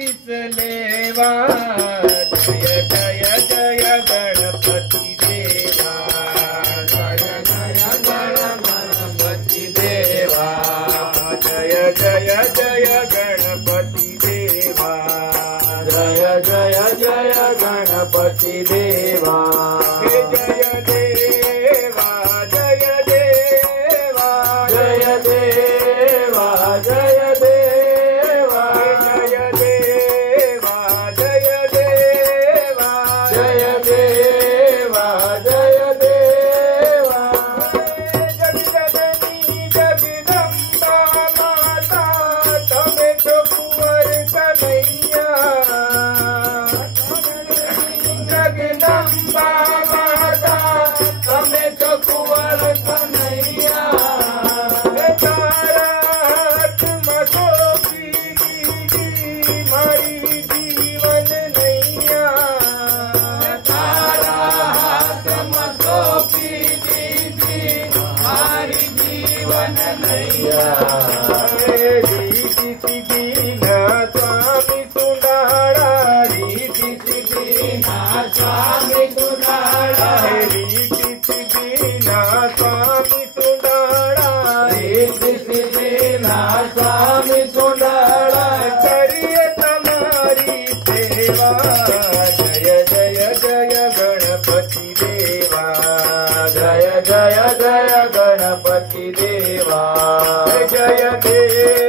आशीष लेवा। जय जय जय गणपति देवा। जय जय जय गणपति देवा। जय जय जय गणपति देवा। जय जय जय गणपति देवा। जय देवा जय देवा जय देवा जय देवा जय देवा जय देवा जय देवा जय देवा। जगदनी जगदम्बा माता तमें तो कुंवर कन्हैया। जगदम्बा माता तमें तो कुंवर कन्हैया। तारा तुम सोपी दीदी मारी जीवन नैया। तारा तुम सोपी दीदी मारी जीवन नैया। रीति दीना स्वामी सुनाड़ा। रीति दीना स्वामी सुनाड़ा। रीति दीना स्वामी सुनाड़ा। रीति दीना स्वामी सुनाड़ा। करिए तुम्हारी सेवा। जय जय जय गणपति देवा। जय जय जय गणपति देवा। जय देवा